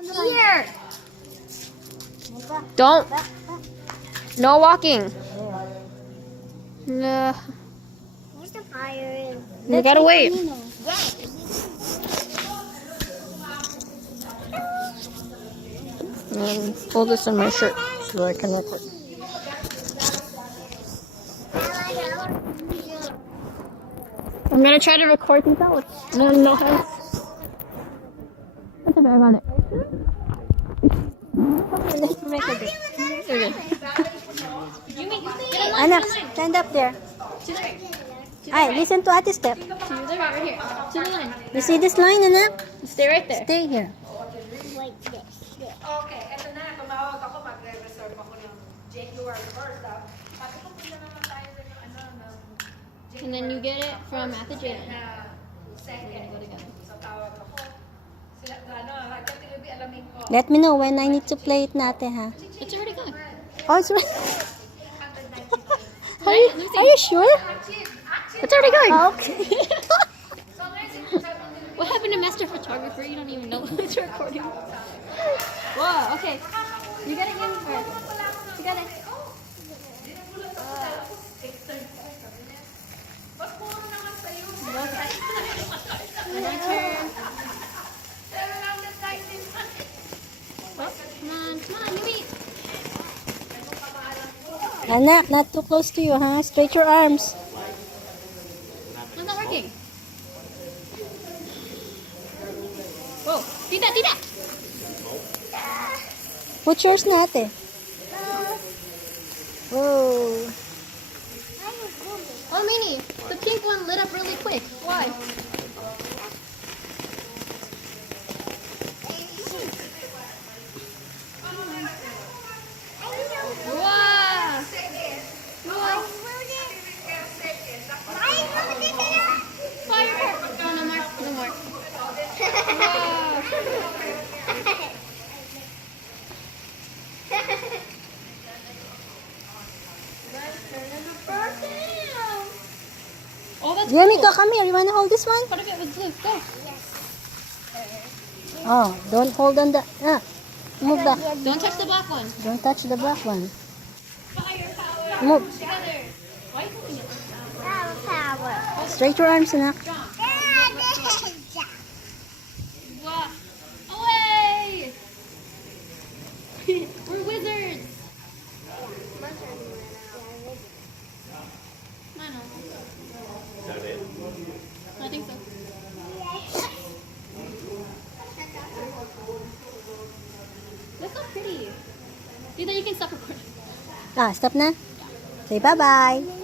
Here. Don't. No walking. No. Where's the fire? You gotta wait. Pull this in my shirt so I can record. I'm gonna try to record these out. No hands. What's the bag on it? Anak, stand up there. Ay, listen to Ate Step. Right here. To the line. You see this line, Anak? Stay right there. Stay here. Okay, eto na, tumawag ako, magre-reserve ako ng January 1st. Sabi ko, punta naman tayo sa yung ano, ng And then you get it from Ate Jae. second. So tawag ako. Sila, ano, hagkat alamin ko. Let me know when I need to play it natin, ha? It's already gone. Oh, it's right. Are you sure? It's already gone. Oh, okay. What happened to Master Photographer? You don't even know it's recording. Whoa, okay. You gotta get it first. You gotta. My turn. Come on, you meet. Anak, not too close to you, huh? Straight your arms. It's not working. Whoa, tita. Put yours natin. Whoa. Oh, Minnie, the pink one lit up really quick. Why? Wow. Fire! Oh, no more. Wow. Oh, that's Yuemi, cool. come here. You wanna hold this one? What if it was blue? Go. Oh, don't hold on the... move back. Don't touch the black one. Don't touch the black one. Firepower. Move. Together. Why are you holding it? Straight your arms, Anak. Wow. Away! We're wizards. I know. I think so. That's so pretty. See that you can stop recording. Stop na. Say bye-bye.